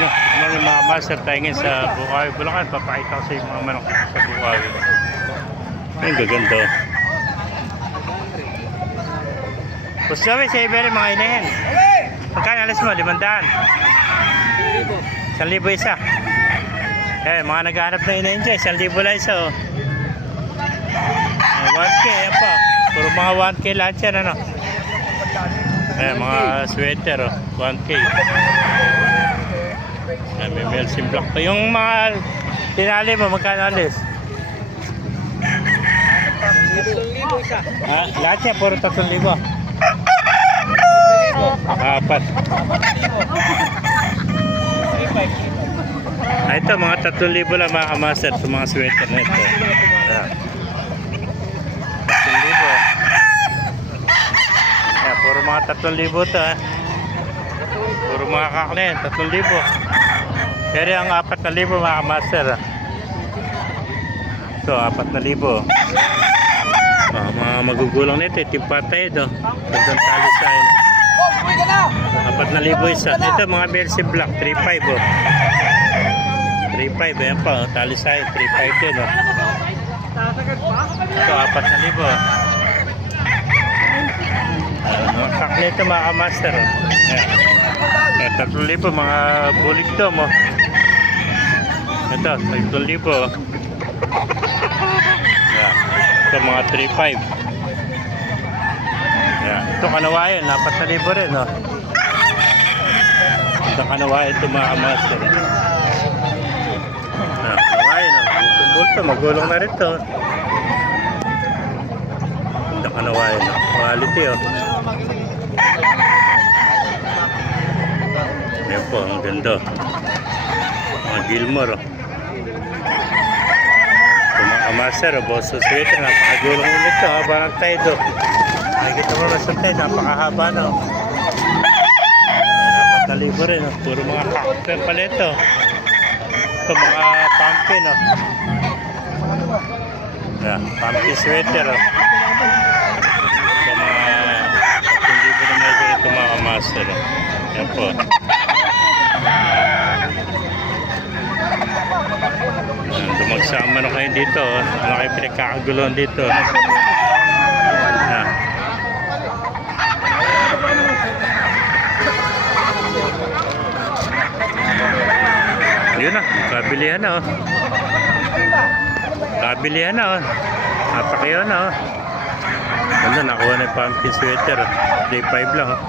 nyo. Mga master tayo ngayon sa Bukawi, Bulacan. Papakita ko sa yung mga manok sa Bukawi. Ang gaganda. Gusto kami sa Iberia mga inahin. Pagkaan alas mo, 500. 1,000 isa. Eh, mga naghahanap na inahin dyan, 1,000 lang isa. Oh. 1K, yan pa. Puro mga 1K lahat yan, ano. Eh, mga sweater, oh. 1K. Eh, may Melsim Black pa. Yung mga tinali mo, magkano alis? 3,000 isa. Ah, lahat yan, puro 3,000. Apat. Ah, ito, mga 3,000 lang mga kamaster sa mga sweater na ito. Ah. 3,000. Ah, puro mga 3,000 ito, ah. Puro mga kaklen, 3,000. Pero ang 4,000 mga kamaster, ah. Ito, 4,000. Ah, mga magugulang nito, timpatay ito. Gandang tali sa akin. 4,000 isa. Ito mga Melsim Black, 3,500. Oh. 3,500, ayan pa, oh. Tali sa akin, 3,500 din. Oh. Ito, 4,000. Mga kakle ito mga kamaster. Oh. Ayan. 3,000, mga bulig to mo. Ito, 3,000. Oh. Ayan. Ito mga 3,500. Ayan. Ito kanawayan, 4,000 rin. Oh. Ito kanawayan ito mga kamaster. Kanawayan, oh. Bulto, magulong na rin ito. Ito kanawayan, oh. Quality, oh. Ayan po, ang ganda. Mga Gilmore, oh. Master, boss sweater, napakagulong ulit ito, haba ng tide. Nakikita mo naman sa tide, napakahaba na. 4,000 rin, puro mga kakpen pala ito. Ito mga pumpkin, pumpkin sweater. Ito mga 4,000 na meron ito mga master. Yan po. Dumagsama na kayo dito, ano kayo pinagkakagulon dito. Yun na, kabilihan na, oh. Kabilihan na, oh. Napakayaw na, oh. Ano, nakuha na yung pumpkin sweater, oh. Day 5 lang, oh.